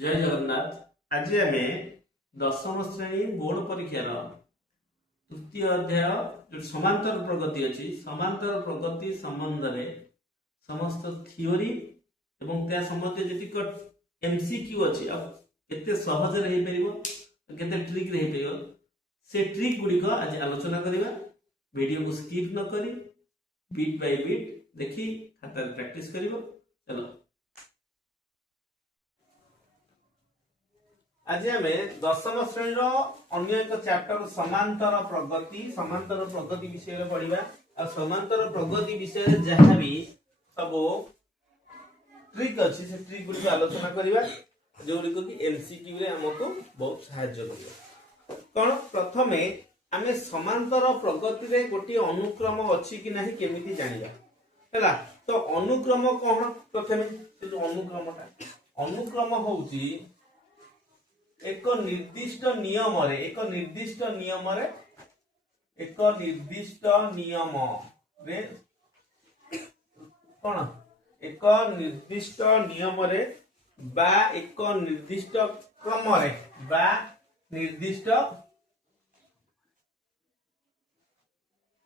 जय जगन्नाथ। आज आम दशम श्रेणी बोर्ड परीक्षार तृतीय अध्याय जो समांतर प्रगति अच्छी समांतर प्रगति संबंध में समस्त थियोरी एवं त्या संबंधित जेतिक एमसीक्यू अच्छी केते सहज रही परिबो केते ट्रिक रही परिबो से ट्रिक गुडी को आज आलोचना करिबा। वीडियो को स्किप न करी बीट बाय बीट देखी खाता प्रैक्टिस करिबो। चलो आज आम दशम श्रेणी अन्य एक चैप्टर समांतर प्रगति विषय पढ़ा। आ समांतर प्रगति विषय जहाँ भी सब ट्रिक अच्छी से ट्रिक गुड़ी आलोचना करवा जो कि एमसीक्यू रे हमको बहुत सहायता कर। कौन प्रथम आम समांतर प्रगति रे गोटे अनुक्रम अच्छी कि नहीं केमिति जानिबा है। तो अनुक्रम कौन प्रथम अनुक्रम होउची एक निर्दिष्ट नियम रे कौन एक निर्दिष्ट नियम रे बा एक निर्दिष्ट क्रम रे बा निर्दिष्ट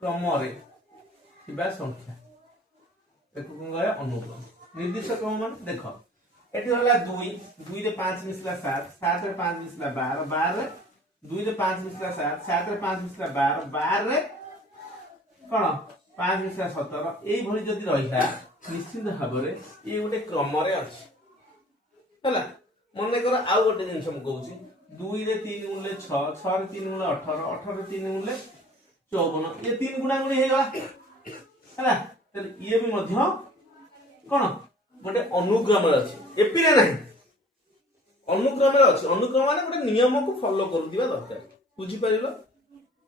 क्रम रे किबा संख्या देखो कौन गया अनुक्रम निर्दिष्ट क्रम मान देखो एटी होला 2 2 रे 5 मिसला 7 7 रे 5 मिसला 12 12 रे 2 रे 5 मिसला 7 7 रे 5 मिसला 12 12 रे कोन 5 मिसला 17 एई भली जदी रहिता निश्चित भाव रे ए गोटे क्रम रे अछि हला। मन कर आ गोटे जिंस हम कहूची 2 रे 3 गुणले 6 6 रे 3 गुणले 18 18 रे 3 गुणले 54 ये 3 गुणा गुणी हेगा हला। त ये भी मध्य कोन गोटे अनुक्रम अच्छी एपीरे नहीं अनुक्रम अच्छी अनुक्रम माने गोटे नियम को फॉलो कर दिबा दरकार बुझी परिलो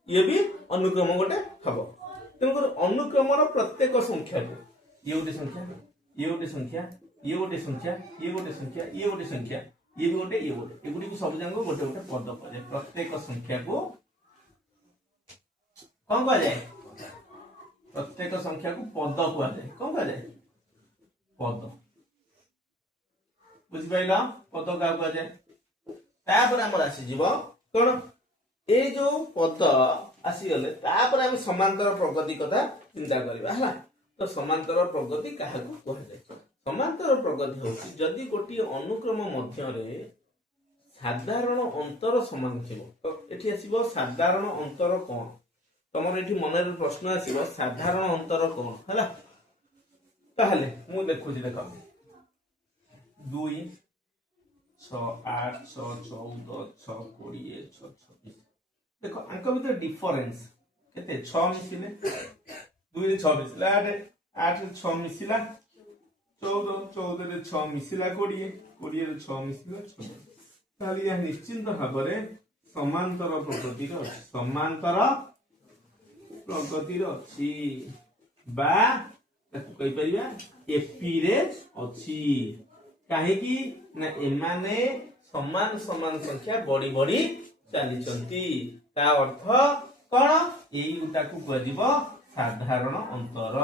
ये भी अनुक्रम गोटे हबो। तेणुकर अनुक्रम प्रत्येक संख्या को ये गोटे संख्या ये गोटे संख्या ये गोटे संख्या ये गोटे संख्या ये गोटे संख्या ये भी गोटे ये गोटे एगुडी को सब जांग गोटे गोटे पद कहे प्रत्येक संख्या को कौन कह जाए प्रत्येक संख्या को पद कह जाए कौन कह जाए पद बुझिपाइला पद क्या कह जाए। तापर हमर आसी जीवो कोन ए जो पद आसी गले तापर हम समांतर प्रगति कथा चिंता करबा हला। तो समांतर प्रगति काहा को कह जाए समांतर प्रगति होची जदी गोटी अनुक्रम मध्य रे साधारण अंतर समान थिबो। तो एठी आसीबो साधारण अंतर कोन तमर एठी मन रे प्रश्न आसीबो साधारण अंतर कोन हला। ताहले मु देखुची देखो 2 6 8 6 14 6 20 6 26 देखो अंक भीतर डिफरेंस केते 6 मिसिले 2 रे 6 मिसिला 8 रे 6 मिसिला 14 14 रे 6 मिसिला 20 20 रे 6 मिसिला 6 ताली या निश्चित भाव रे समांतर प्रगति रो समांतर प्रगति रो अछि बा ताकू कहि परिबा एपी रे अछि काहेकि ना एमाने समान समान संख्या बड़ी बड़ी चली चंती ता अर्थ कोन एई गुटा को कहदिबो साधारण अंतर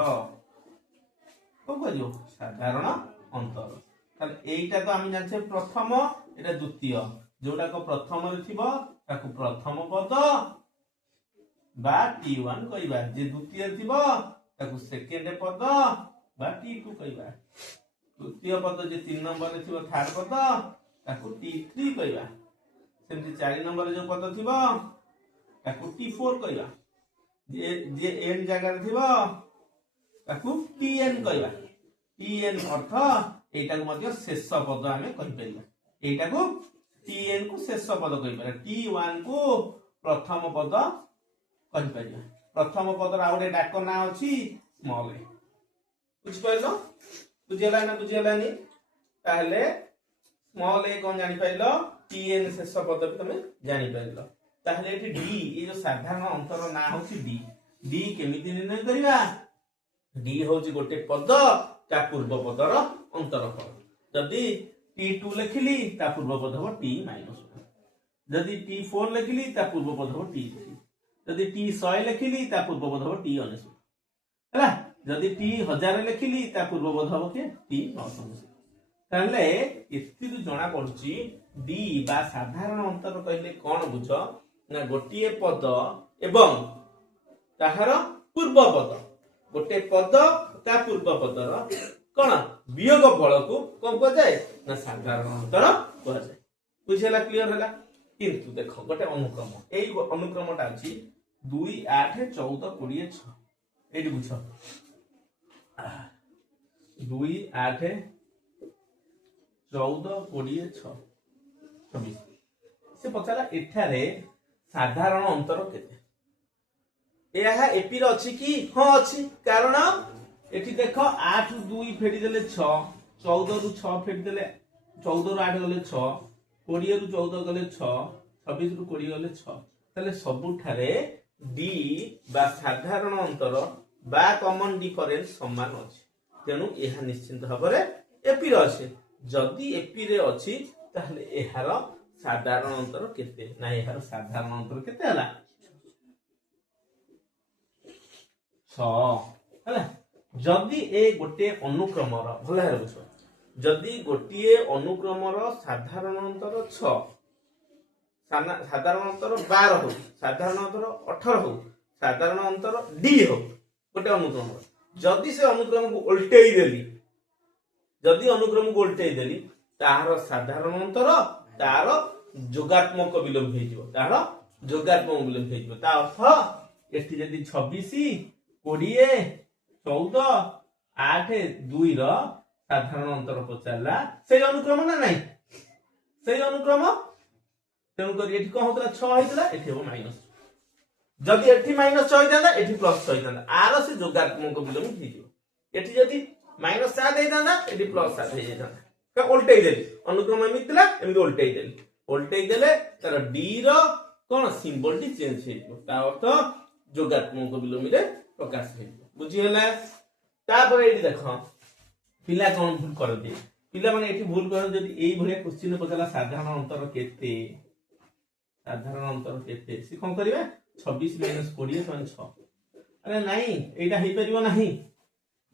को कहदिबो साधारण अंतर। ताले एईटा तो हम जानछे प्रथम एटा द्वितीय जोटा को प्रथम रे थिबो ताकू प्रथम पद बा t1 कहबा जे द्वितीय थिबो ताकू सेकेंड पद बा t2 कहबा तृतीय पद जे 3 नंबर रे थिबो थर्ड पद ताकू t3 कहबा सेमति 4 नंबर रे जो पद थिबो ताकू t4 कहबा जे n जगह रे थिबो ताकू tn कहबा tn अर्थ एटा को मध्य शेष पद हमें कहि परिबा एटा को tn को शेष पद कहि परिबा t1 को प्रथम पद कहि परिबा प्रथम पद रा ओडे डाक ना अछि स्मॉल ए बुझ पाइलो बुझियला ना बुझियलानी ताहले स्मॉल ए कोन जानि पाइलो tn शेष पद भी तमे जानि पाइलो। ताहले एठी d ए जो साधारण अंतर ना होछि d केमिति निर्णय करिवा d होछि गोटे पद ता पूर्व पदर अंतरफल जदी t2 लिखिली ता पूर्व पद हो t -1 जदी t4 लिखिली ता पूर्व पद हो t3 जदी t100 लिखिली ता पूर्व पद हो t 90 हैला जदी t 1000 लिखिली ता पूर्व पद हो के t 900 ताहले एथिरु जणा पडुची डी बा साधारण अंतर कहले कोन बुझ ना गोटिए पद एवं ताहार पूर्व पद गोटे पद ता पूर्व पदर कोन वियोग फल को कोन को जाय ना साधारण अंतर को जाय बुझेला क्लियर होला किंतु देखो गोटे अनुक्रम एई अनुक्रमटा अछि 2 8 14 20 6 एडी बुझ 2 8 14 20 6 26 से पचारा एठारे साधारण अंतर केते एहा एपी रे अछि कि हां अछि कारण एठी देखो 8 ରୁ 2 फेडी देले 6 14 ରୁ 6 फेडी देले 14 ରୁ 8 गले 6 20 ରୁ 14 गले 6 26 ରୁ 20 गले 6 तले सबुठारे डी बा साधारण अंतर बा कॉमन डिफरेंस समान अछि तेनु एहा निश्चित भाबरे एपी रे अछि जदि एपी रे अछि ताहले एहार साधारण अंतर केते ना एहार साधारण अंतर केते हला 6 हला जदि ए गोटे अनुक्रमर भला हे बुझ जदि गोटिए अनुक्रमर साधारण अंतर 6 साधारण अंतर 12 हो साधारण अंतर 18 हो साधारण अंतर डी हो गोटे अनुक्रम जदि से अनुक्रम को उल्टेई देली जदि अनुक्रम को उल्टेई देली तार साधारण अंतर तार जोगात्मक विलोम हे जिवो तार जोगात्मक विलोम हे जिवो ता अर्थ एठी जदि 26 20 14 8 2 रो साधारण अंतर पचारला से अनुक्रम ना नहीं से अनुक्रम तेनु करी एठी कोन होतला 6 होइतला एठी हो माइनस जदि एठी माइनस 6 होइतला एठी प्लस 6 होइतला आर से जोगात्मक विलोम हे जिवो एठी जदि माइनस 7 होइतला एठी प्लस 7 हे जाता का उल्टेई देली अनुक्रम एमितला एमि उल्टेई देले तार डी रो कोन सिंबल टी चेंज हे जिवो ता अर्थ जोगात्मक विलोम रे प्रकाश हे बुझी होला तापर एठी देखो पिला कोन भूल कर दे पिला माने एठी भूल कर जदि एई भलिया क्वेश्चन पचला साधारण अंतर केते से कोन करिवे 26 - 20 = 6 अरे नहीं एटा हे परिबो नहीं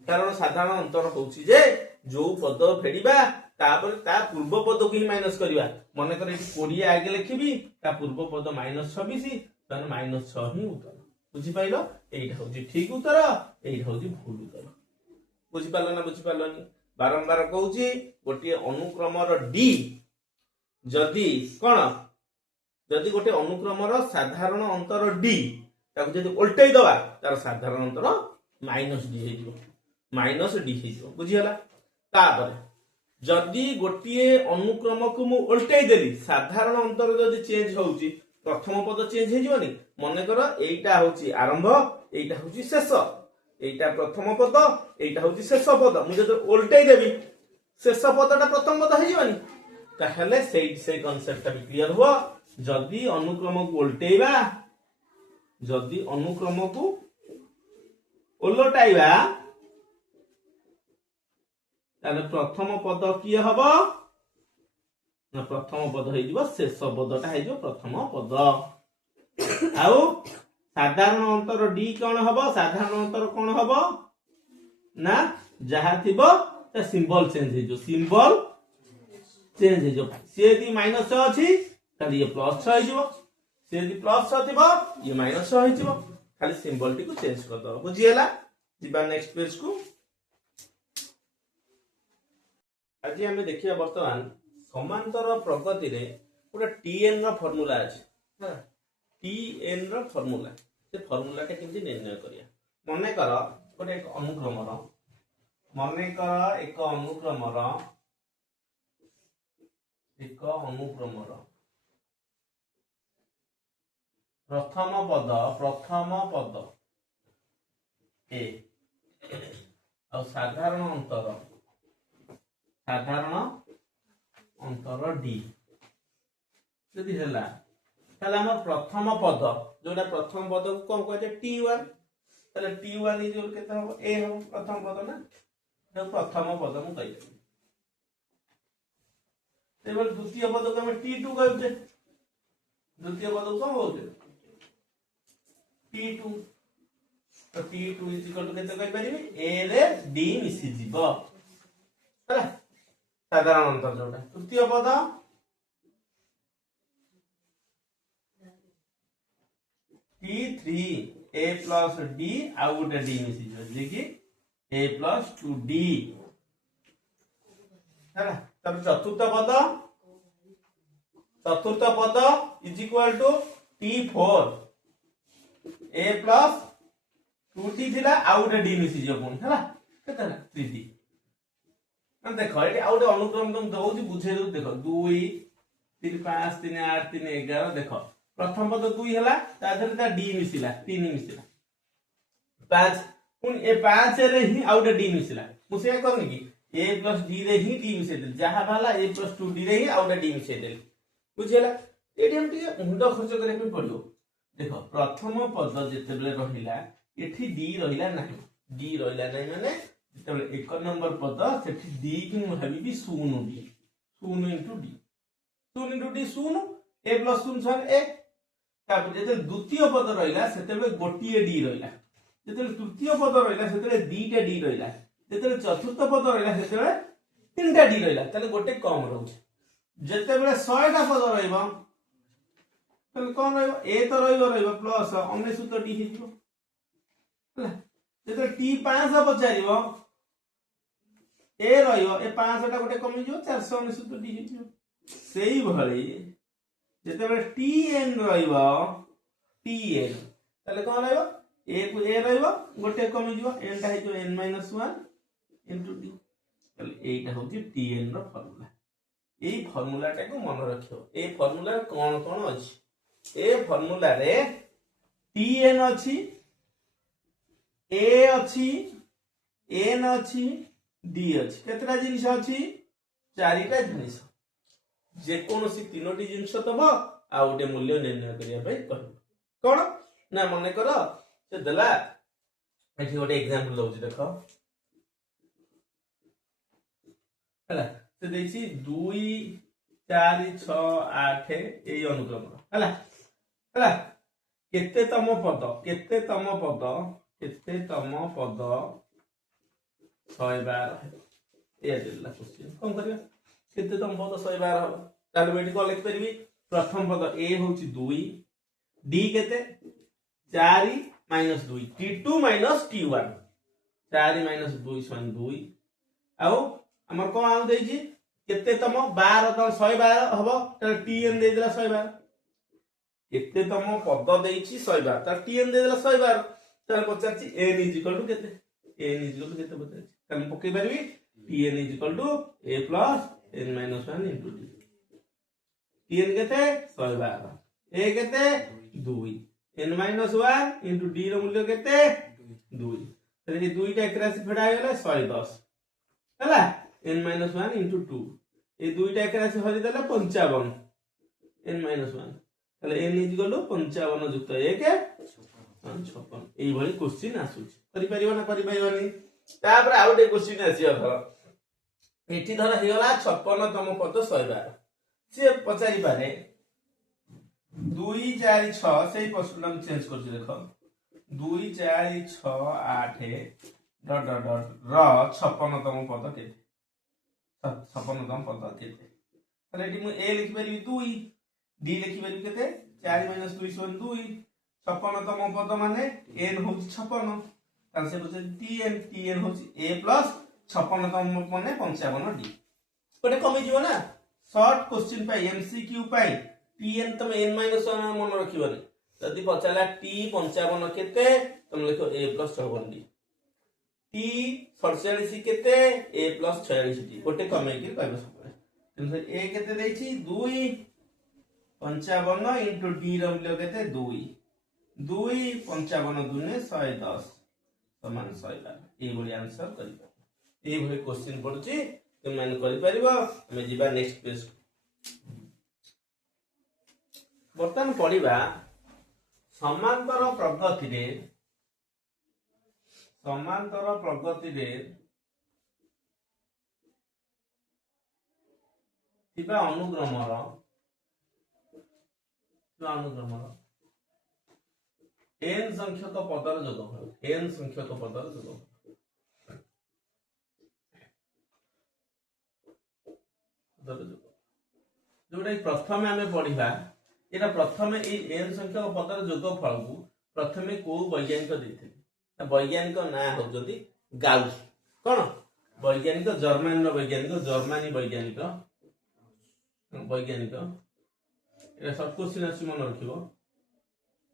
कारण साधारण अंतर होउची जे जो पद फेडिबा तापर ता पूर्व पद को ही माइनस करिवा माने करे 20 आगे लिखिबी ता पूर्व पद -26 तने -6 ही उत्तर बुझी पाइलो एटा होउची ठीक उत्तर एटा होउची भूल उत्तर बुझी पालो ना बुझी पालोनी बारंबार कहूची गोटे अनुक्रमर डी जदि कोन जदि गोटे अनुक्रमर साधारण अंतर डी ताको जदि उल्टेई दवा तार साधारण अंतर -d हे जिवो -d हे जिवो बुझी हला तापर जदि गोटिए अनुक्रम को मु उल्टेई देली साधारण अंतर जदि चेंज होउची प्रथम पद चेंज हे जिवनी मने कर एइटा होउची आरंभ एइटा होउची शेष एइटा प्रथम पद एइटा होउची शेष पद मु जदि उल्टेई देबी शेष पदटा प्रथम पद हे जिवनी ताहले से कांसेप्ट भी क्लियर हुआ जदि अनुक्रम को उल्टेइबा जदि अनुक्रम को उलटाइबा ताले प्रथम पद किए हबो ना प्रथम पद हे जिवो शेष पदटा हे जिवो प्रथम पद आउ साधारण अंतर डी कोन हबो साधारण अंतर कोन हबो ना जहा थिबो ता सिंबल चेंज हे जो सिंबल चेंज हे जो से यदि माइनस अछि ताले ये प्लस 6 हे जिवो से यदि प्लस 6 थिबो ये माइनस 6 हे जिवो खाली सिंबल टी को चेंज कर दो बुझिएला जिबा नेक्स्ट पेज को आज हम देखिया वर्तमान समांतर प्रगति रे पूरा टीएन रो फार्मूला अछि हां टीएन रो फार्मूला से फार्मूला के किंती निर्णय करिया मने कर गोटे एक अनुक्रमर प्रथम पद ए और साधारण अंतर डी यदि हैला ताले हमर प्रथम पद जोटा प्रथम पद को कोन कहते t1 ताले t1 इज केते हो ए हो प्रथम पद ना तो प्रथम पद मु कहि एबे द्वितीय पद को हम t2 कहते द्वितीय पद को कोन होते t2 तो t2 इज इक्वल टू केते कहि परिबे a रे d मिसी जीवो हैला साधारण अंतर जोटा तृतीय पद T3 A प्लस D आउ गोटे D मिसी जे कि A प्लस 2D है तब चतुर्थ पद is equal to T4 A plus 2D थिला आउ गोटे D मिसी जे कोन हैला केते ना 3D देखो ये आउ गोटे अनुक्रम तुम दउची बुझे दउ देखो 2 3 5 3 8 3 11 देखो प्रथम पद 2 हैला ता धरे ता D मिसिला 3 मिसिला 5 पुन ए 5 रे ही आउ गोटे D मिसिला मु से करनी की A प्लस D रे ही D मिसे देल जहा भाला A प्लस 2D रे ही आउ गोटे D मिसे देल बुझेला एडी हम टिके मुंड खर्च करे पे पड़ियो देखो प्रथम पद जेते बेले रहिला एठी D रहिला नाही D रहिला नाही माने जेते बेले एक नंबर पद सेठी D कि मु भाबी कि 0 D 0 * D 0 * D 0 A plus 0 छन A तापर जेते द्वितीय पद रहिला सेते बेले गोटिए D रहिला जेते तृतीय पद रहिला सेते बेले दीटा D रहिला जेते चतुर्थ पद रहिला सेते बेले तीनटा D रहिला तले गोटे कम रहउछ जेते बेले 100 टा पद रहिबो तले कोन रहिबो A तो रहिबो प्लस 19 D हिजो हला जेते T 5 पचारिबो A रहिबो ए 5 टा गोटे कमी जो 419 D हिजो सेही भली जेते बेले Tn रहिबो Tn तले कोन रहिबो A को A रहिबो गोटे कमी जो n टा हिजो n - 1 into D तले एटा होची Tn रो फार्मूला एई फार्मूला टा को मन रखियो ए फार्मूला कोन कोन अछि ए फार्मूला रे Tn अछि A अछि n अछि D अछि केतरा जिनिस अछि चारिटा जिनिस जे कोनोसी तीनोटी जिनिस तबो आ गोटे मूल्य निर्णय करिया पई कहब कोन ना मने करो से देला एठी गोटे एग्जांपल दउची देखो हला से देछि 2 4 6 8 एई अनुक्रम हला हला केते तम पद 112 ए देला क्वेश्चन कोन करिया केते तम पद 112 हो ताले बेटी को लिख परबी प्रथम पद A होची 2 D केते 4 - 2 T2 - T1 4 - 2 = 2 आउ हमर को आउ देछि केते तम 12 तो 112 हबो त Tn दे देला 112 केते तम पद देछि 112 त Tn दे देला 112 त पचाछि n = केते n = केते पचाछि त हम पके परबी Tn = A plus n - 1 into D Tn केते 112 A केते 2 n - 1 into D रो मूल्य केते 2 तले ये दुईटा एक राशि फेडा गेले 110 हला n - 1 into 2 ए दुईटा एक राशि हरि देले 55 n - 1 तले n = 55 युक्त 1 56 एई भली क्वेश्चन आसुछ करि परिबो ना करि परिबोनी तापर आ गोटे क्वेश्चन आसीयो धर एठी धर हेगला 56 तम पद 112 से पचारि पारे 2 4 6 सेही प्रश्न हम चेंज करछि देखो 2 4 6 8 डॉट डॉट डॉट र 56 तम पद केते 56 तम पद केते तले एठी मु A लिखि परिबी 2 D लिखि परिबी केते 4 - 2 = 2 56 तम पद माने n होछि 56 तार से बुझे Tn होछि A plus 56 तम माने 55 D कोटे कमी जीवो ना शॉर्ट क्वेश्चन पाई MCQ पाई Tn तम n - 1 मन रखिबनी जदी पचाला T 55 केते तुम लिखो A plus 54 D T 47 केते A plus 46 D कोटे कमे कि कहबो सब तुम से A केते देछि 2 55 into D रो मूल्य केते 2 2 55 दुने 110 समान 112 ए बोली आंसर करिबा ए भली क्वेश्चन पडुची तुम मान करि परिबो हम जीवा नेक्स्ट पेज बर्तन पढिबा समांतर प्रगति रे थिबा अनुक्रमर n संख्यक पदर जोगफल n संख्यक पदर जोगफल पदर जोगफल जोटा प्रथम आम पढ़ा यहाँ प्रथम एन संख्यक पदर जोगफल को प्रथम कौ वैज्ञानिक देते वैज्ञानिक ना हूँ गाउस कौन वैज्ञानिक जर्मान वैज्ञानिक जर्मानी वैज्ञानिक वैज्ञानिक ये सब क्वेश्चन आस मन रख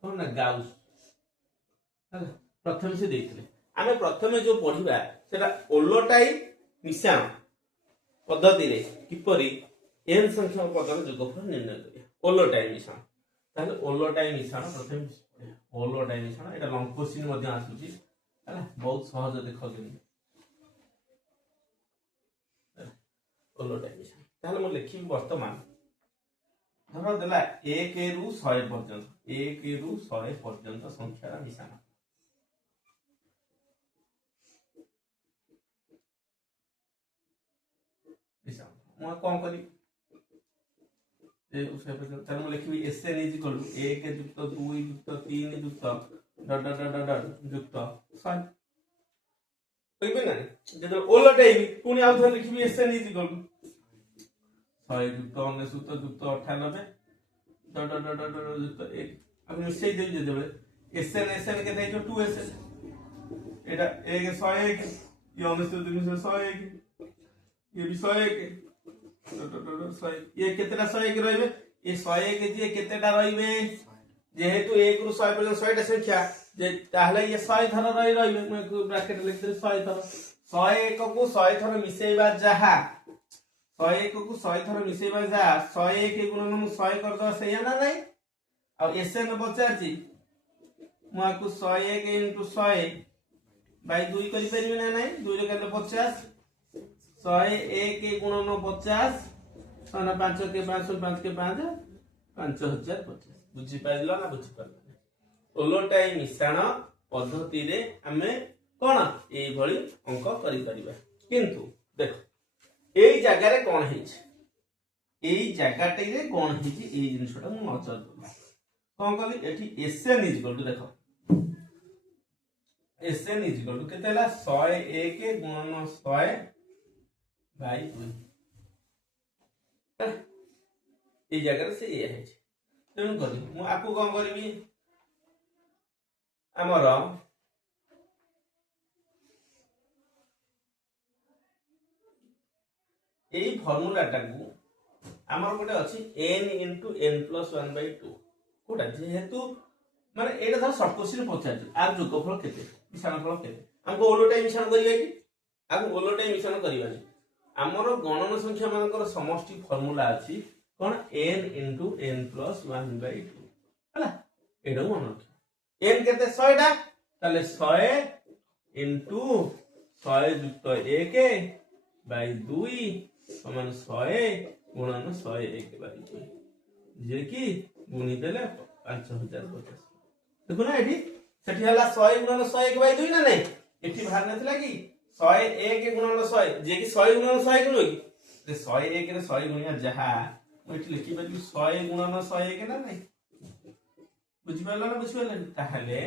कौन ना गाउस प्रथम से देते आम प्रथम जो पढ़ा से ओलोटाई मिश्रण पद्धति किपरि एन संख्यक पदर जोगफल निर्णय करिया ओलोटाई मिश्रण ताले ओलोटाई मिश्रण प्रथम ओलोटाई मिश्रण एटा लंग क्वेश्चन मध्ये आसुची हला बहुत सहज देखो ओलोटाई मिश्रण ताले मो लिखि वर्तमान धर देला 1 रु 100 पर्यंत 1 रु 100 पर्यंत संख्या मिश्रण मैं कौन करी लिखी एसएन इज इक्वल टू 1 युक्त 2 युक्त 3 युक्त डट डट डट डट युक्त 100 कहिबे ना जदो ओलटाइबी पुनी आउ थर लिखी एसएन इज इक्वल टू 100 युक्त 19 युक्त 98 डट डट डट डट युक्त 1 अब निश्चय दे देबे एसएन एसएन के दै 2 एसएन एटा 1 101 ये 19 101 ये भी 101 ये कितना 101 रहिबे ये 101 जे केतेटा रहिबे जेहेतु 1 रु 100 पर्यंत 100 टा संख्या जे ताहले ये 100 थर रहिबे मैं ब्रैकेट लिख दे 100 थर 101 को 100 थर मिसेइबा जहा 101 को 100 थर मिसेइबा जहा 101 गुणन मु 100 कर दो सही ना नहीं और एसएन बचाची मु आकु 101 * 100 बाय 2 करि परिबे ना नहीं 2 रे केते 50 101 गुणन 50 सन 5 के 5 5 के 5 5050 बुझी पाइलो ना बुझी पाइलो ओलोटाई मिश्रण पद्धति रे हमें कोन ए भली अंक करि परिबा किंतु देखो एई जगह रे कोन हिच एई जगहटे रे कोन हिच एई जिनिसटा मु नजर दउ कोन कली एठी एसएन इज इक्वल टू देखो एसएन इज इक्वल टू केतेला 101 गुणन 100 बाय 2 ए जगह से ये है तेणु करी मु आपको कोन करबी हमर एई फार्मूलाटा को हमर गोटे अछि n * n + 1/2 कोटा जेहेतु माने एटा धर शॉर्ट क्वेश्चन पचार आर जोगफल केते मिश्रणफल केते हमको ओलोटाई मिश्रण करिवे कि आको ओलोटाई मिश्रण करिवानी हमर गणन संख्या मानकर समष्टि फार्मूला अछि कोन n * n + 1/2 हला एडो मन रख n केते 100 टा ताले 100 * 100 युक्त 1 बाय 2 समान 100 गुणन 101/2 जे कि गुणी देले 5050 देखो ना एठी सेठी हला 100 गुणन 101/2 ना नहीं एठी बाहर नथिला कि 101 गुणन 100 जे कि 100 गुणन 100 गुण कि 101 रे 100 गुणिया जहा एठी लिखि बली 100 गुणन 101 ना नहीं बुझि पाला ना बुझि पाला ताहले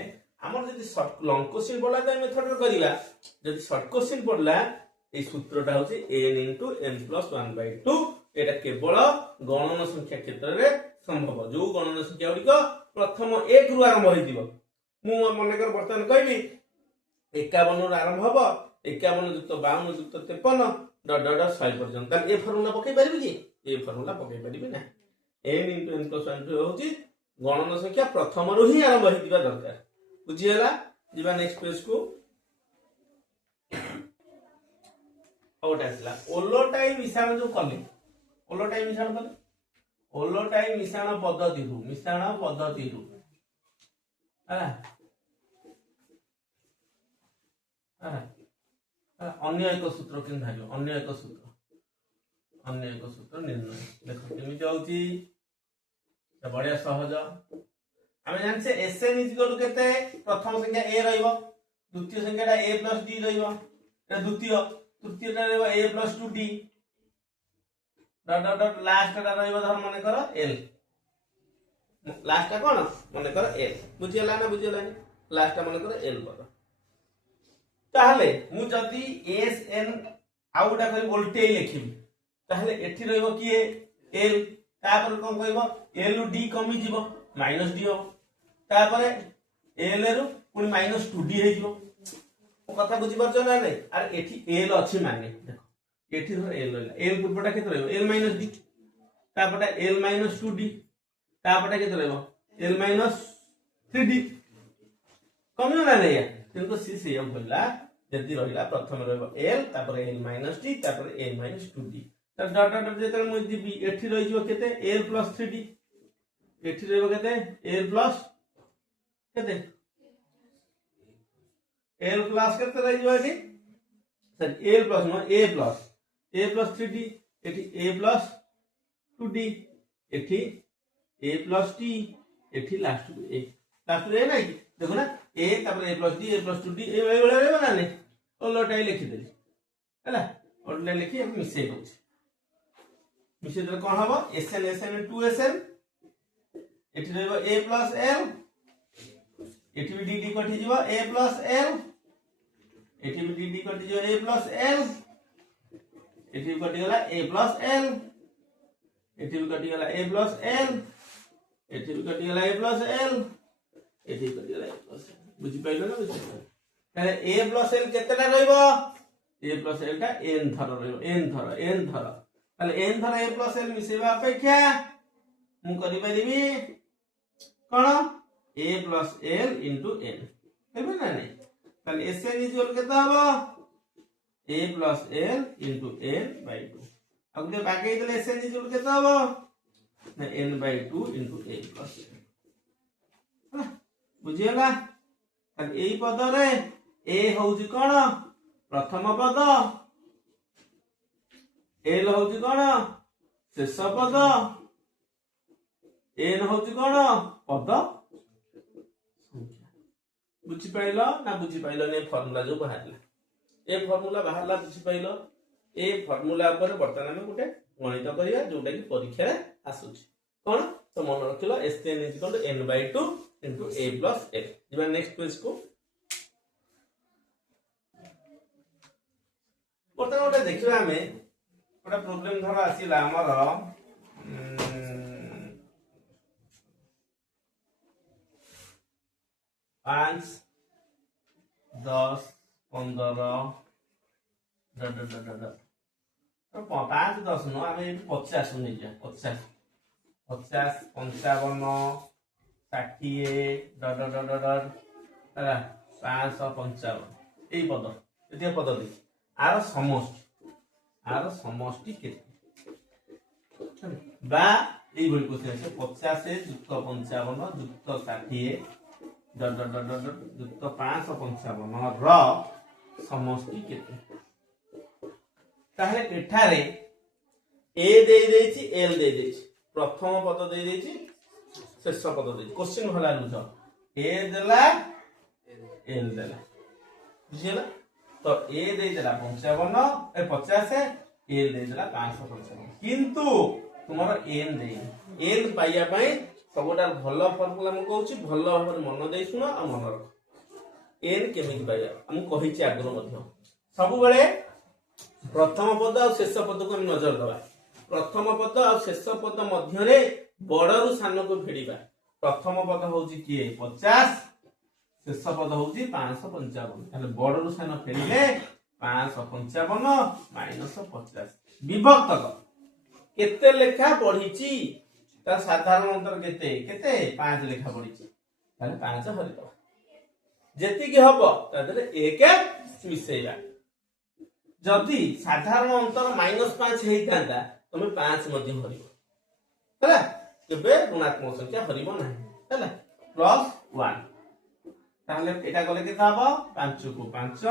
हमर जदि शॉर्ट लॉन्ग क्वेश्चन पडला त मेथड रे करिवा जदि शॉर्ट क्वेश्चन पडला ए सूत्रटा होची n * n + 1/2 एटा केवल गणन संख्या क्षेत्र रे संभव जो गणन संख्या गुडी प्रथम 1 रु आरंभ होइदिबो मु मने कर वर्तमान कहबी 51 रु आरंभ हबो 51 युक्त 52 युक्त 53 डट डट 100 पर्यंत त ए फार्मूला पकै परिबि कि ए फार्मूला पकै परिबि ना n * n + 1/2 होची गणन संख्या प्रथम रु ही आरंभ होइदिबा दरकार बुझी हला जिबा नेक्स्ट पेज को आउट आसला ओलोटाई मिश्रण जो कले ओलोटाई मिश्रण कले ओलोटाई मिश्रण पद्धति रु हला अन्य एक सूत्र केन धारियो अन्य एक सूत्र निर्णय देखो केमि जाउची त बढ़िया सहज हमें जान से एसएन इज इक्वल टू केते प्रथम संख्या a रहइबो द्वितीय संख्याटा a + d रहइबो एटा द्वितीय तृतीयटा रहइबो a + 2d डट डट डट लास्टटा रहइबो धर मने कर l लास्टटा कोन मने कर l बुझियला ना बुझियला लास्टटा मने कर l पर ताहले मु जदी एसएन आउटा करी ओल्टेई लिखिबी ताहले एठी रहइबो किए l तापर कोन कहइबो l रु d कमी जीवो माइनस d हो तापर l रु पुनी माइनस 2d हे जीवो कथा बुझी परछो ना नै अरे एठी l अछि माने देखो एठी धर l रहला l पुरपटा केते रहइबो l minus d तापटा l minus 2d तापटा केते रहइबो l माइनस 3d कमियो ना नै किंतु सी से हम बोलला जदी रहिला प्रथम रहइबो l तापर l माइनस d तापर l माइनस 2d त डॉट डॉट जेते मु दिबी एठी रहि जिवो केते l प्लस 3d एठी रहइबो केते l प्लस केते l प्लस केते रहि जिवो एठी सर l प्लस नो a प्लस 3d एठी a प्लस 2d एठी a प्लस t एठी लास्ट a नै देखो ना a तापर a प्लस d ए बळे बना नै ओलोटाई लिखि देली हैला ओलोटाई लिखि हम मिसे दउछ मिसे दे कोन हबो sn 2sn एठी रहबो a प्लस l एठी भी dd कटि जीवो a प्लस l एठी भी dd कटि जीवो a प्लस l एठी भी कटि गेला a प्लस l एठी भी कटि गेला a प्लस l एठी भी कटि गेला a प्लस l एठी कटि गेला a प्लस बुझि पाइलो ना बुझि ताले a plus l केतेटा रहइबो a plus l टा n थर रहइबो n थर ताले n थर a प्लस l मिसेबा अपेक्षा मु करि परिबी कोन a plus l into n हेबे ना नै ताले sn इक्वल केता हबो a plus l into n by 2 अगले बाकी देले sn इक्वल केता हबो ना n by 2 into a plus l बुझियला ताले एई पद रे a होउची कोन प्रथम पद l होउची कोन शेष पद n होउची कोन पद बुझि पाइलो ना बुझि पाइलो ने फार्मूला जो बाहरला ए फार्मूला बाहरला बुझि पाइलो ए फार्मूला ऊपर वर्तमान में गोटे गणित करिया जोटा कि परीक्षा रे आसुची कोन तो मन रखिलो sn n/2 into a plus l जिबा नेक्स्ट पेज को वर्तमान गोटे देखिबा हमें गोटे प्रॉब्लम धर आसीला हमर 5 10 15 तो 5 10 नो आमे 50 नै जा 50 50 55 60 ହେଲା 555 এই পদ এতিয়া পদ দি आर समष्टि केते बा এই বই কোশ্চেন আছে 50 যুক্ত 55 যুক্ত 60 যুক্ত 555 র समष्टि केते ताहले एठारे a देई देछि l देई देछि प्रथम पद देई देछि शेष पद देछि क्वेश्चन भला बुझ a देला l देला बुझियला तो a देई देला 55 ए 50 l देई देला 555 किंतु तुम्हारा n देई l पाइया पई सबटा भलो फार्मूला हम कहूची भलो हमर मन देई सुनो आ मन रख n केमिति पाइया हम कहिछि आग्रो मध्य सब बेले प्रथम पद और शेष पद को हम नजर दबा प्रथम पद और शेष पद मध्य रे बड़रू सान को फेड़ीबा प्रथम पद होची किए 50 शेष पद होची 555 ताले बड़रू सान फेड़ीले 555 माइनस 50 विभक्त केते लेखा पढीची त साधारण अंतर केते केते 5 लेखा पढीची ताले 5 हरि दबा जेति की हबो तादरे 1 मिसेइबा जदि साधारण अंतर -5 हेइतांता तमे 5 मध्ये हरिबो हैला केबे ऋणात्मक संख्या हरिबो नाही हैला +1 ताहले एटा गले के थाबो 5 को 5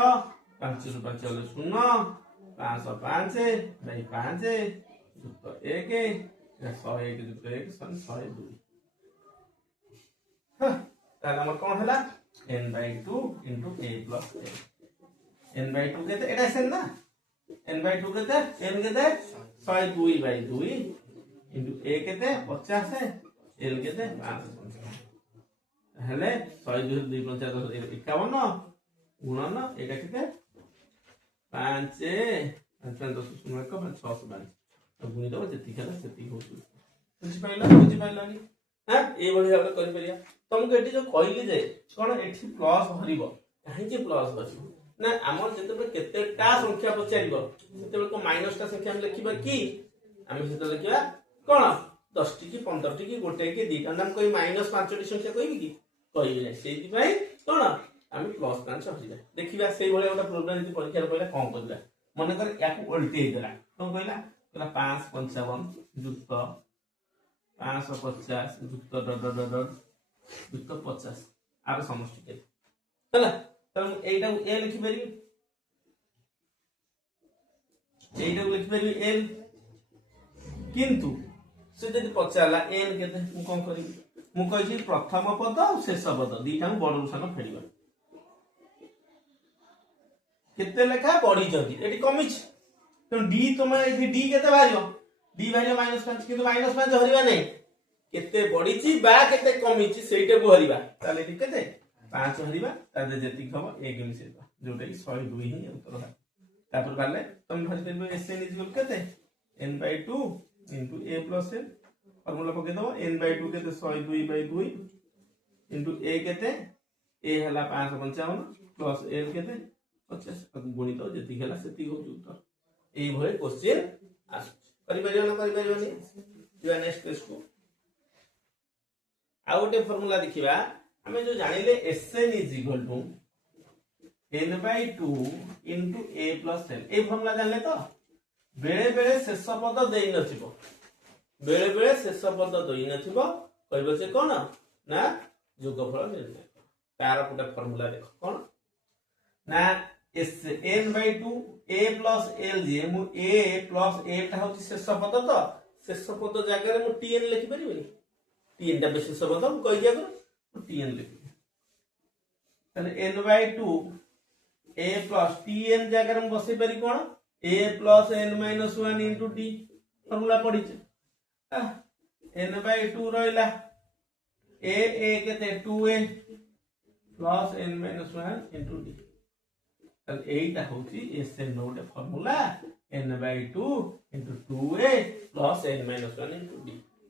5 रु 5 गले 0 505 बाई 5 जुक्त 1 101 जुक्त 1 102 ताहले हमर कोन हला n/2 * a + l n/2 केते एटा सेन ना n/2 केते n केते 102/2 into a केते 50 l केते 5 हेले 102 2 50 51 गुणन एटा केते 5 5 10 0 1 6 बानी गुणी दब जी है बुझिपारानी हाँ ये भाव कर तुमको ये जो कहली जे कौन ये प्लस भर कहीं प्लस भर ना आम जो केतेटा संख्या पचार तो माइनसटा संख्या लिखा कि आम से लिखा कौन 10 टी कि 15 टी कि गोटे कि दुईटा नाम कही माइनस 5 संख्या कह कि कह कौन आम प्लस 5 हर देखा से गोटे प्रोग्राम यदि परीक्षा कहला कौन करवा मनकर या उल्टेला कौन कहला 555 युक्त 550 युक्त युक्त 50 आर समष्टि है এইটা এ লিখি পারি এইটা লিখি পারি এল কিন্তু সে যদি পচারলা এন কেতে মু কোন করি মু কইছি প্রথম পদ আর শেষ পদ দুইটা বড় সান ফেড়িবা কেতে লেখা বড়ি যদি এটি কমিছি তো ডি তোমার এটি ডি কেতে বাহিব ডি বাহিব -5 কিন্তু -5 হরিবা নাই কেতে বড়িছি বা কেতে কমিছি সেইটা কো হরিবা তাহলে এটি কেতে 5 हरिबा तादे जेतिक हम 1 मिसेबा जोटा कि 102 ही उत्तर है तापर बाले तुम भरि देबो SN इक्वल केते n/2 * a + n फार्मूला पके दो n/2 केते 102/2 * a केते a हला 555 प्लस l केते 50 गुणित जेतिक हला सेति हो उत्तर एई भले क्वेश्चन आस करि परियो ना करि परियो नि जो नेक्स्ट क्वेश्चन आ गोटे फार्मूला देखिबा हमें जो जानिले Sn = n/2 * a + l A formula जानले तो बेले बेले शेष पद देई नथिबो बेले बेले शेष पद देई नथिबो कहबो से कोन ना योगफल निर्णय तार गोटे फार्मूला देखो कोन ना n/2 a + l जे मु a + l ता होची शेष पद तो शेष पद जगह रे मु tn लिखि परिबेनी tn ता शेष पद मु कहि दिया tn लिखी तने n/2 a plus tn जगह हम बसई पारी कोन a plus n - 1 into d formula पड़ी छ n/2 रहला a केते 2a plus n - 1 into d तने एटा होची Sn note formula n/2 into 2a plus n - 1 into d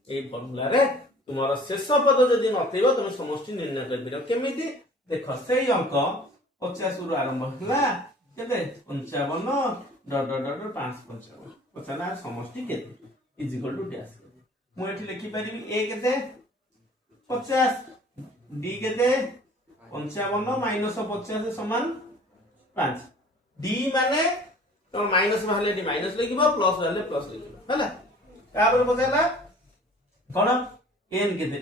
ए फार्मूला रे तुम्हारा शेष पद जदि नथिबो तुम समष्टि निर्णय कर केमिति देख से अंक 50 रु आरंभ हला केते 55 ... 555 पचना समष्टि केते इक्वल टू डैश मु एठी लिखि परिबी a केते 50 d केते 55 - 50 समान 5 d माने तो माइनस बाहले d माइनस लिखिबो प्लस बाहले प्लस लिखिबो हला तापर बजाला कोन n केते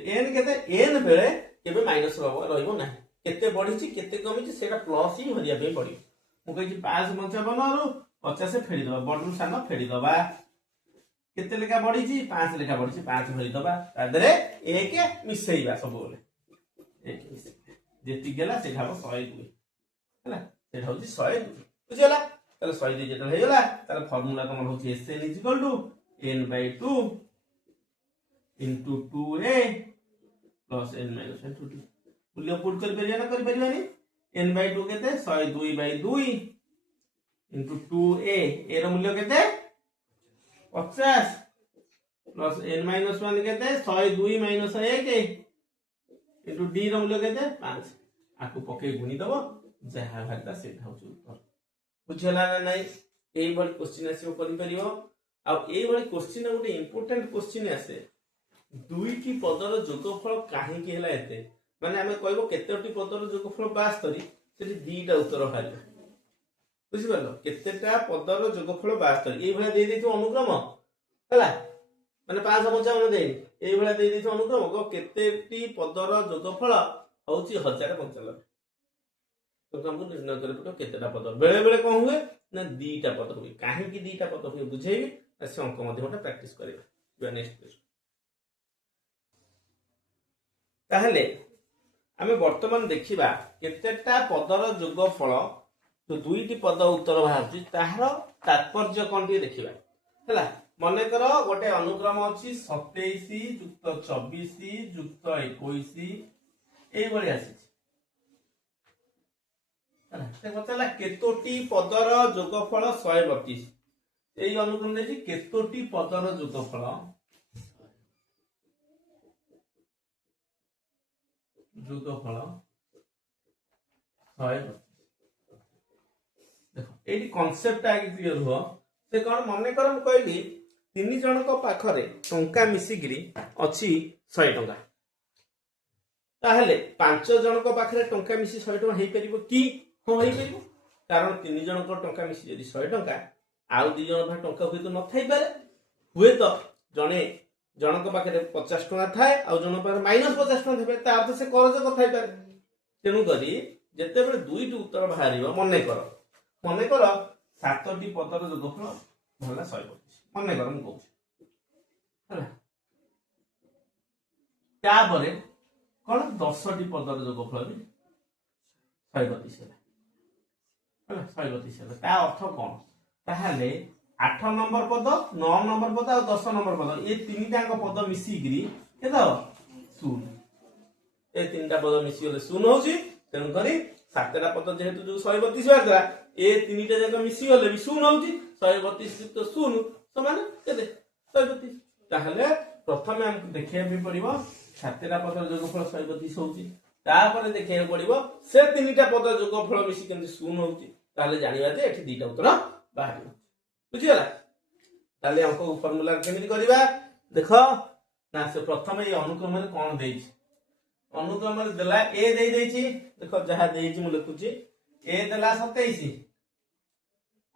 n बेले केबे माइनस रहइबो नाही केते बढ़ी केते कमी सेटा प्लस ही हरिया पे पड़ी मु कहि 555 रु 50 फेड़ी दबा बडू सान फेड़ी दबा केते लेखा बढ़ी 5 लेखा बढ़ी 5 भरी दबा तादरे 1 मिसेइबा सब बोले 1 मिसेइबा जेति गेला से भाव 102 हला सेटा होची 102 बुझला ताले 102 जेटा हेला ताले फार्मूला तमर होची Sn = n/2 into 2a plus n - 1 2 मूल्य पुट कर परिया ना कर परियानी n/2 केते 102/2 into 2a ए रो मूल्य केते 50 plus n - 1 केते 102 - 1 into d रो मूल्य केते 5 आकु पके गुणी दबो जहा भागता सेटा हो उत्तर बुझला ना नहीं एई बड क्वेश्चन आसी करि परियो आ एई बड क्वेश्चन गोटे इंपोर्टेंट क्वेश्चन आसे दुईटी पदर जोगफल काहे के हला एते माने हमें कहबो केतेटी पदर जोगफल 72 सेठी दीटा उत्तर बाहर बुझि परलो केतेटा पदर जोगफल 72 एई भला देई देथि अनुक्रम हला माने 555 देई एई भला देई देथि अनुक्रम को केतेटी पदर जोगफल होची 1095 तो हमको निर्णय करे पड़ो केतेटा पद बेले बेले कोन हुए ना दीटा पद हुए काहे की दीटा पद हुए बुझेबी से अंक मध्ये होटा प्रैक्टिस करिबा जो नेक्स्ट क्वेश्चन ताहले आमे वर्तमान देखिबा केतेटा पदर जोगफल जो दुईटी पद उत्तर बाहरची ताहार तात्पर्य कोनटी देखिबा हला मने करो गोटे अनुक्रम अछि 27 + 24 + 21 एई बळी आसी हला ते बतला केतोटी पदर जोगफल 132 এই অনুক্রম ଦେଇଛି କେତୋଟି ପଦର ଯୋଗଫଳ ଦେଖ ଏଇଠି କନସେପ୍ଟ ଆଗେ କ୍ଲିୟର ହୁଅ ସେ କଣ ମନେ କର ମୁଁ କହିଲି 3 ଜଣଙ୍କ ପାଖରେ ଟଙ୍କା ମିଶିକିରି ଅଛି 100 ଟଙ୍କା ତାହେଲେ 5 ଜଣଙ୍କ ପାଖରେ ଟଙ୍କା ମିଶି 100 ଟଙ୍କା ହେଇପାରିବ କି ହଁ ହେଇପାରିବ କାରଣ 3 ଜଣଙ୍କ ଟଙ୍କା ମିଶି ଯଦି 100 ଟଙ୍କା ଆଉ 2 ଜଣ ପାଖରେ ଟଙ୍କା ହୁଏତ ନଥାଇ ପାରେ ହୁଏତ ଜଣଙ୍କ ପାଖରେ 50 ଟଙ୍କା ଥାଏ ଆଉ ଜଣଙ୍କ ପାଖରେ -50 ଟଙ୍କା ଥାଏ ତା ଅର୍ଥ ସେ କରଜ କଥା ହେଇପାରେ ତେଣୁ କରି ଯେତେବେଳେ ଦୁଇଟି ଉତ୍ତର ବାହାରିବ ମନେ କର 7ଟି ପଦର ଯୋଗଫଳ ହେଲା 125 ମନେ କର ମୁଁ କହୁଛି ହେଲା ତାପରେ କଣ 10ଟି ପଦର ଯୋଗଫଳ ବି 125 ହେଲା 125 ହେଲା ତା ଅର୍ଥ କଣ ତାହେଲେ 8 ନମ୍ବର ପଦ 9 ନମ୍ବର ପଦ ଆଉ 10 ନମ୍ବର ପଦ ଏ ତିନିଟାଙ୍କ ପଦ ମିଶିକିରି କେତେ ହବ 0 ଏ ତିନିଟା ପଦ ମିଶିଗଲେ 0 ହଉଛି ତେଣୁ କରି 7ଟା ପଦ ଯେହେତୁ ଯୋଉ 132 ବାହାରିଥିଲା ଏ ତିନିଟା ଯାକ ମିଶିଗଲେ ବି 0 ହଉଛି 132 ଯୁକ୍ତ 0 ସମାନ କେତେ 132 ତାହେଲେ ପ୍ରଥମେ ଆମକୁ ଦେଖିବାକୁ ପଡିବ 7ଟା ପଦର ଯୋଗଫଳ 132 ହଉଛି ତାପରେ ଦେଖିବାକୁ ପଡିବ ସେ ତିନିଟା ପଦ ଯୋଗଫଳ ମିଶି କେମିତି 0 ହଉଛି ତାହେଲେ ଜାଣିବା ଯେ ଏଠି ଦିଟା ଉତ୍ତର ବାହାରିବ ବୁଝିଗଲା ତାହେଲେ ଆମକୁ ଫର୍ମୁଲା କେମିତି କରିବା ଦେଖ ନା ସେ ପ୍ରଥମେ এই ଅନୁକ୍ରମରେ କଣ ଦେଇଛି ଅନୁକ୍ରମରେ ଦେଲା a ଦେଇ ଦେଇଛି ଦେଖ ଯାହା ଦେଇଛି ମୁଁ ଲେଖୁଛି a ଦେଲା 27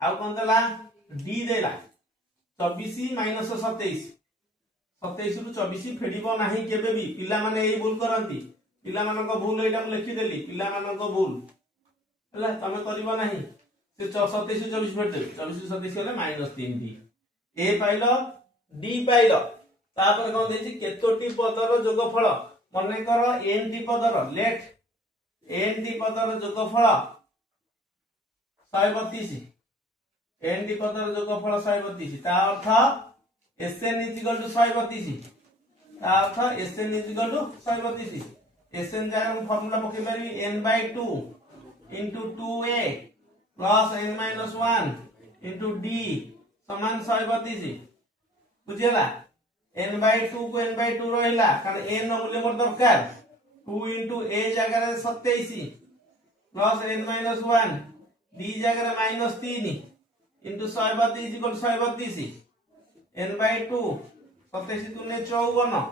ଆଉ କଣ ଦେଲା d ଦେଲା 24 - 27 27 ରୁ 24 ଫେଡ଼ିବ ନାହିଁ କେବେ ବି ପିଲାମାନେ ଏଇ ଭୁଲ କରନ୍ତି ପିଲାମାନଙ୍କ ଭୁଲ ଏଇଟା ମୁଁ ଲେଖିଦେଲି ପିଲାମାନଙ୍କ ଭୁଲ ହେଲା ତମେ କରିବ ନାହିଁ ସେ 27 ରୁ 24 ଫେଡ଼ିଦେବେ 24 ରୁ 27 ହେଲେ -3d a ପାଇଲ d ପାଇଲ ତାପରେ କଣ ଦେଇଛି କେତୋଟି ପଦର ଯୋଗଫଳ ମନେ କର n ଟି ପଦର ଲେଟ୍ n ଟି ପଦର ଯୋଗଫଳ 132 n ଟି ପଦର ଯୋଗଫଳ 132 ତା ଅର୍ଥ sn = 132 ତା ଅର୍ଥ sn = 132 sn ଯାର ମୁଁ ଫର୍ମୁଲା ପକେଇ ପାରିବି n/2 * 2a + n-1 * d समान 132 बुझिला n/2 को n/2 रहिला कारण n नो मूल्य मोर दरकार 2 * a जगह रे 27 + n-1 d जगह रे -3 * 132 = 132 n/2 27 * 2 = 54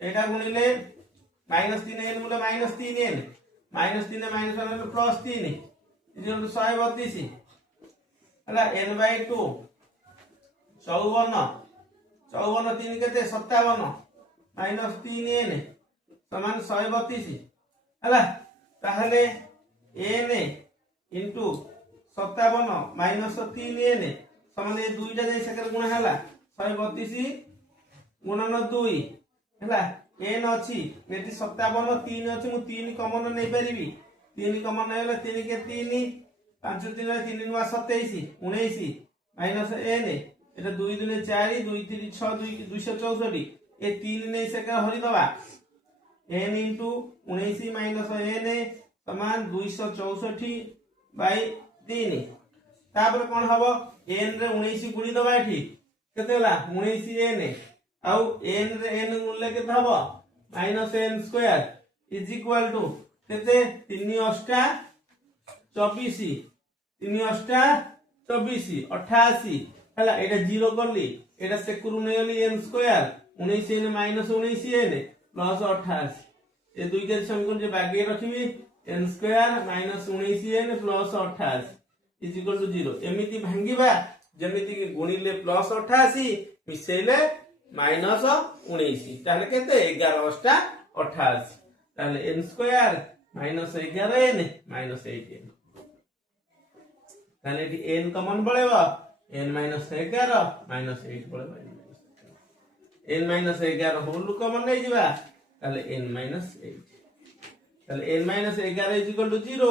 एटा गुणिले -3n मूल्य -3n -3 - 1 + 3 = 132 ହେଲା n/2 54 3 केते 57 -3n समान 132 ହେଲା ତାହେଲେ n * 57 - 3n समान ए दुईटा जाई सेकर गुणा ହେଲା 132 गुणन 2 ହେଲା n अछि एटी 57 3 अछि मु 3 कॉमन नै परिबी 3 कॉमन हेले 3 के 3 5 3 3 * 27 19 - n এটা 2 * 2 = 4 2 * 3 = 6 264 ए 3 नै सेका हरि दबा n * 19 - n समान 264/3 तापर कोन हबो n रे 19 गुणी दबा एठी केते होला 19n आउ n रे n गुणले केते हबो -n² = केते 3 * 8 = 24 3 * 8 = 24 88 हला एटा 0 करली एटा सेकुरु नै गली n² 19n - 19n + 88 ए दुई के समीकरण जे बागे रखिबी n² - 19n + 88 = 0 एमिति भांगीबा जेमिति कि गुणिले +88 मिसेले -19 ताले केते 11 * 88 ताले n² - 11n - 8n ताले एटी n कॉमन पळेबा n - 11 - 8 पळेबा n - 11 होल कॉमन नै जिबा ताले n - 8 ताले n - 11 = 0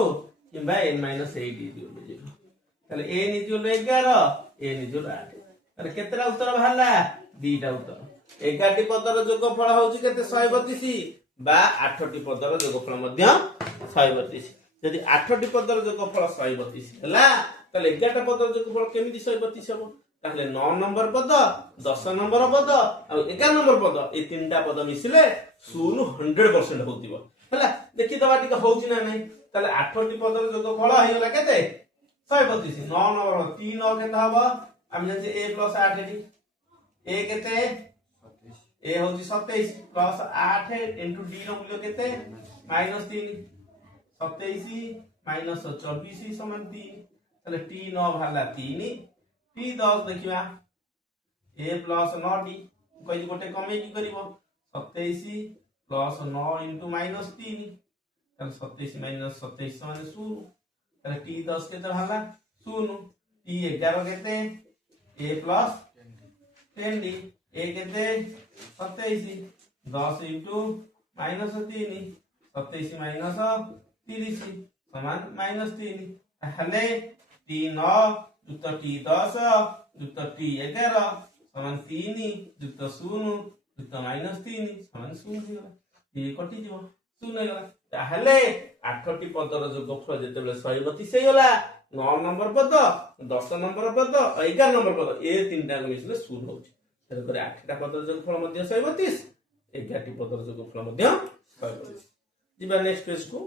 किबा n - 8 = 0 ताले n = 11 n = 8 ताले केतेरा उत्तर बाहरला दीटा उत्तर 11टी पदर जोगफल होउची केते 132 बा 8टी पदर जोगफल मध्य 132 यदि 8टी पदर जोगफल 132 हला ताले 11टा पदर जोगफल केमिति 132 हबो ताहले 9 नंबर पद 10 नंबर पद और 11 नंबर पद ए तीनटा पद मिसिले शून्य 100% होतिबो हला देखि दबा टिक होउची ना नहीं ताहले 8टी पदर जोगफल हेगला केते 125 9 नंबर 3 और केते हबो हम जे a + 8 टी a केते ए होची 27 प्लस 8 इनटू d नो मूल्य केते -3 27 माइनस 24 समान 3 ताले t 9 भाला 3 t 10 देखिबा a प्लस 9d कोइ गोटे कमे की करिवो 27 प्लस 9 इनटू -3 ताले 27 माइनस 27 समान 0 ताले t 10 केते भाला 0 t 11 केते a प्लस 10d a केते 27 10 इनटू -3 27 माइनस 30 समान -3 ताहले t 9 युक्त t 10 युक्त t 11 समान 3 युक्त 0 युक्त -3 समान 0 ये कटि जीव 0 हेगला ताहले 8टी पदर जोगफल जेतेबेले 132 हेगला 9 नंबर पद 10 नंबर पद 11 नंबर पद ए तीनटा मिसले 0 होची तेरे करे 8टा पदर जोगफल मध्ये 132 11टी पदर जोगफल मध्ये 132 जीवा नेक्स्ट पेज को